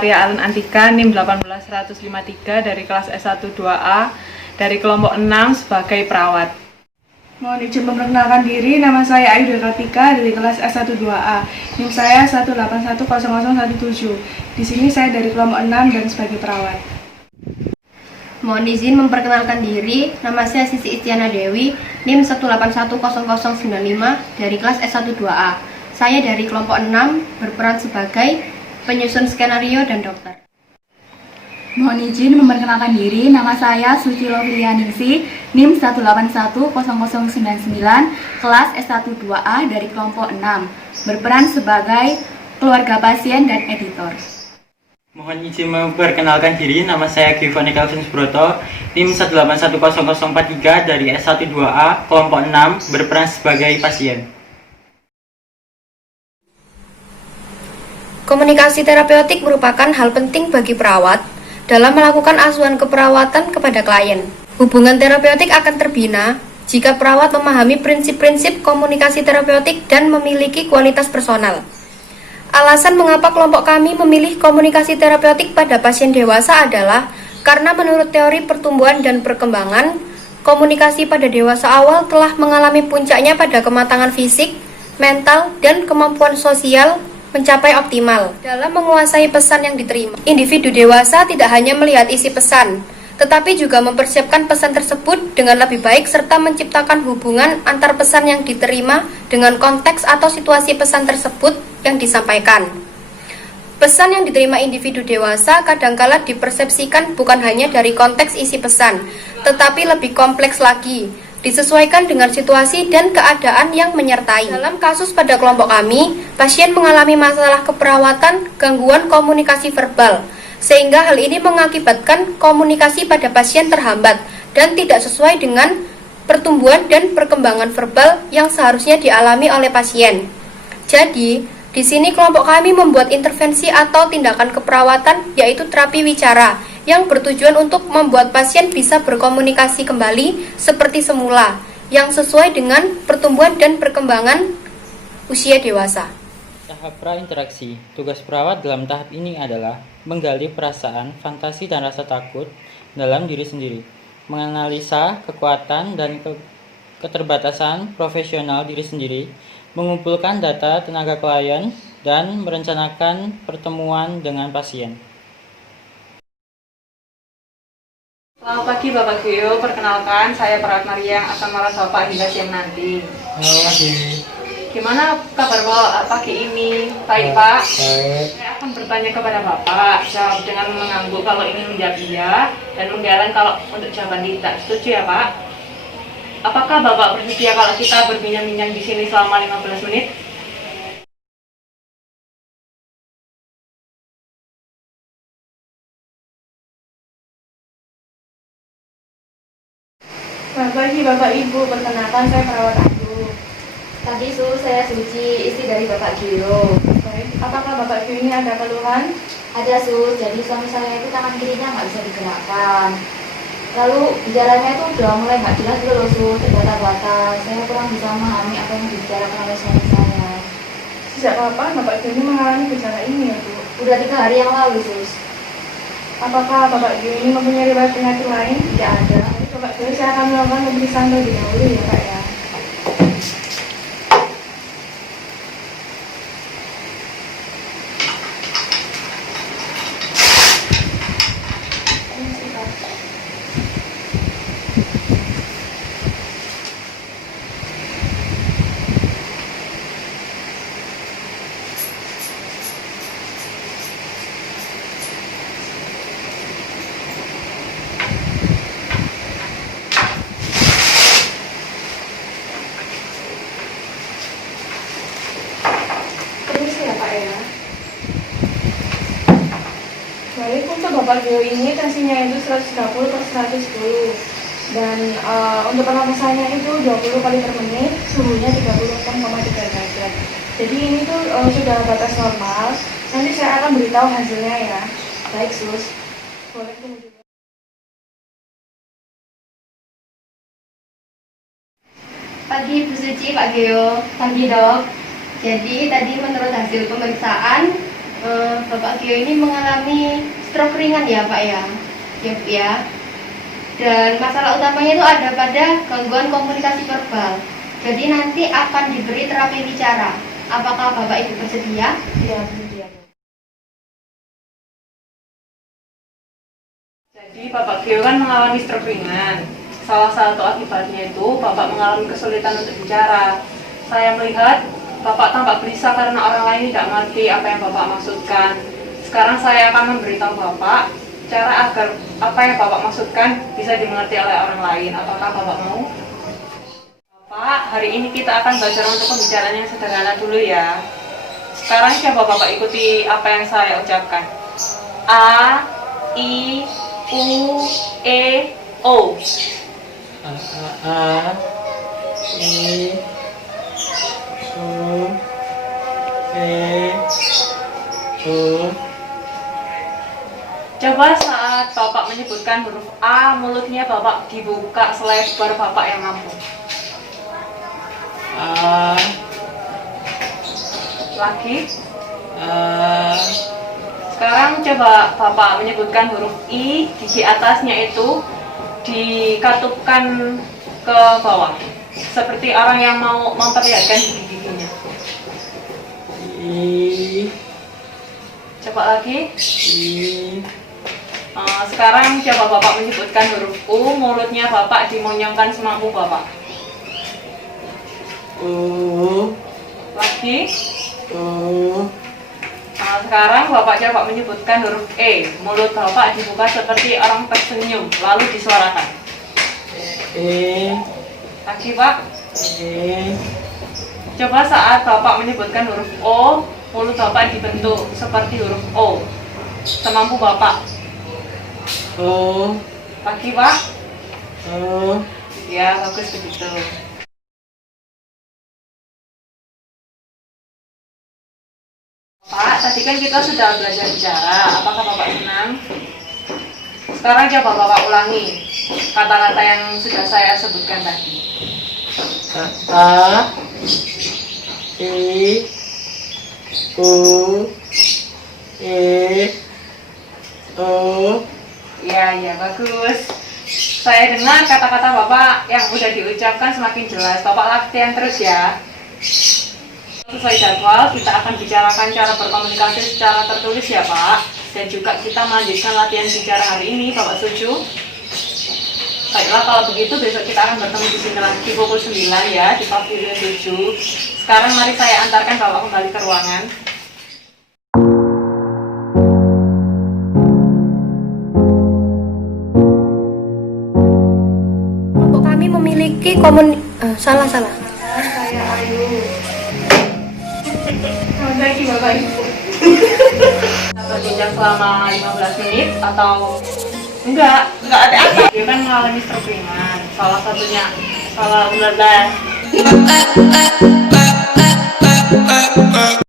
Maria Alun Antika, NIM 18153 dari kelas S1 2A, dari kelompok 6 sebagai perawat. Mohon izin memperkenalkan diri, nama saya Ayu Kartika dari kelas S1 2A. NIM saya 1810017. Di sini saya dari kelompok 6 dan sebagai perawat. Mohon izin memperkenalkan diri, nama saya Sisi Istiana Dewi, NIM 1810095 dari kelas S1 2A. Saya dari kelompok 6 berperan sebagai penyusun skenario dan dokter. Mohon izin memperkenalkan diri, nama saya Suci Lovlianingsi, NIM 1810099, kelas S1 2A dari kelompok 6, berperan sebagai keluarga pasien dan editor. Mohon izin memperkenalkan diri, nama saya Giovanni Calvin Subroto, NIM 1810043 dari S1 2A, kelompok 6, berperan sebagai pasien. Komunikasi terapeutik merupakan hal penting bagi perawat dalam melakukan asuhan keperawatan kepada klien. Hubungan terapeutik akan terbina jika perawat memahami prinsip-prinsip komunikasi terapeutik dan memiliki kualitas personal. Alasan mengapa kelompok kami memilih komunikasi terapeutik pada pasien dewasa adalah karena menurut teori pertumbuhan dan perkembangan, komunikasi pada dewasa awal telah mengalami puncaknya pada kematangan fisik, mental, dan kemampuan sosial mencapai optimal dalam menguasai pesan yang diterima. Individu dewasa tidak hanya melihat isi pesan, tetapi juga mempersiapkan pesan tersebut dengan lebih baik serta menciptakan hubungan antar pesan yang diterima dengan konteks atau situasi pesan tersebut yang disampaikan. Pesan yang diterima individu dewasa kadangkala dipersepsikan bukan hanya dari konteks isi pesan, tetapi lebih kompleks lagi, disesuaikan dengan situasi dan keadaan yang menyertai. Dalam kasus pada kelompok kami, pasien mengalami masalah keperawatan gangguan komunikasi verbal, sehingga hal ini mengakibatkan komunikasi pada pasien terhambat dan tidak sesuai dengan pertumbuhan dan perkembangan verbal yang seharusnya dialami oleh pasien. Jadi, di sini kelompok kami membuat intervensi atau tindakan keperawatan yaitu terapi wicara yang bertujuan untuk membuat pasien bisa berkomunikasi kembali seperti semula yang sesuai dengan pertumbuhan dan perkembangan usia dewasa. Tahap prainteraksi. Tugas perawat dalam tahap ini adalah menggali perasaan, fantasi, dan rasa takut dalam diri sendiri, menganalisa kekuatan dan keterbatasan profesional diri sendiri, mengumpulkan data tenaga klien, dan merencanakan pertemuan dengan pasien. Selamat pagi Bapak Gio, perkenalkan saya perawat Maria yang akan merawat Bapak hingga siang nanti. Selamat pagi. Gimana kabar Bapak pagi ini? Baik Pak? Baik. Saya akan bertanya kepada Bapak, jawab dengan mengangguk kalau ingin menjawab iya, dan menggeleng kalau untuk jawaban tidak. Setuju ya Pak? Apakah Bapak bersedia kalau kita berbincang-bincang di sini selama 15 menit? Selamat pagi Bapak Ibu, perkenalkan saya perawat Ayu. Tadi saya Suci, istri dari Bapak Gio. Baik, apakah Bapak Gio ini ada keluhan? Ada jadi suami saya itu tangan kirinya nggak bisa digerakkan. Lalu gejalanya itu udah mulai nggak jelas gitu loh terbata-bata. Saya kurang bisa memahami apa yang dibicarakan oleh suami saya. Sejak kapan Bapak Gio ini mengalami gejala ini ya Bu? Udah 3 hari yang lalu Apakah Bapak Gio ini mempunyai riwayat penyakit lain? Tidak ada. Bapak Gio, saya akan melakukan pemeriksaan terlebih dahulu ya Pak ya. Baik, untuk Bapak Gio ini tensinya itu 130/110 dan untuk pernapasannya itu 20 kali per menit, suhunya 36,3 derajat. Jadi ini tuh sudah batas normal. Nanti saya akan beritahu hasilnya ya. Baik Sus. Boleh tunggu juga. Pagi Bu Suci, Pak Gio. Pagi Dok. Jadi tadi menurut hasil pemeriksaan Bapak Gio ini mengalami stroke ringan ya Pak ya, ya Bu ya. Dan masalah utamanya itu ada pada gangguan komunikasi verbal. Jadi nanti akan diberi terapi bicara. Apakah Bapak Ibu bersedia? Iya, bersedia. Jadi Bapak Gio kan mengalami stroke ringan. Salah satu akibatnya itu Bapak mengalami kesulitan untuk bicara. Saya melihat Bapak tampak gelisah karena orang lain tidak mengerti apa yang Bapak maksudkan. Sekarang saya akan memberitahu Bapak cara agar apa yang Bapak maksudkan bisa dimengerti oleh orang lain. Apakah Bapak mau? Bapak, hari ini kita akan belajar untuk pembicaraan yang sederhana dulu ya. Sekarang coba Bapak ikuti apa yang saya ucapkan. A, I, U, E, O. A, I, U, E, O. Coba saat Bapak menyebutkan huruf A, mulutnya Bapak dibuka selebar Bapak yang mampu. A, Lagi. A, Sekarang coba Bapak menyebutkan huruf I, gigi atasnya itu dikatupkan ke bawah. Seperti orang yang mau memperlihatkan gigi-giginya. I, Coba lagi. I, Sekarang coba Bapak menyebutkan huruf U, mulutnya Bapak dimonyongkan semampu Bapak. U, Lagi. U, Sekarang Bapak coba menyebutkan huruf E, mulut Bapak dibuka seperti orang tersenyum, lalu disuarakan. E, Lagi Pak. E, Coba saat Bapak menyebutkan huruf O, mulut Bapak dibentuk seperti huruf O, semampu Bapak. O, Lagi Pak. O. Ya, bagus begitu. Pak, tadi kan kita sudah belajar bicara. Apakah Bapak senang? Sekarang coba Bapak ulangi kata-kata yang sudah saya sebutkan tadi. A, I, U, E, O. Ya, bagus. Saya dengar kata-kata Bapak yang sudah diucapkan semakin jelas. Bapak latihan terus ya. Sesuai jadwal, kita akan bicarakan cara berkomunikasi secara tertulis ya Pak. Dan juga kita melanjutkan latihan bicara hari ini, Bapak setuju? Baiklah, kalau begitu besok kita akan bertemu di sini lagi pukul 9 ya, di pavilion 7. Sekarang mari saya antarkan Bapak kembali ke ruangan. Kelompok kami memiliki salah. Saya Ayu. Selamat pagi Bapak Ibu. Kita berbincang selama 15 menit atau enggak ada apa. Dia kan mengalami stroke ringan. Salah satunya salah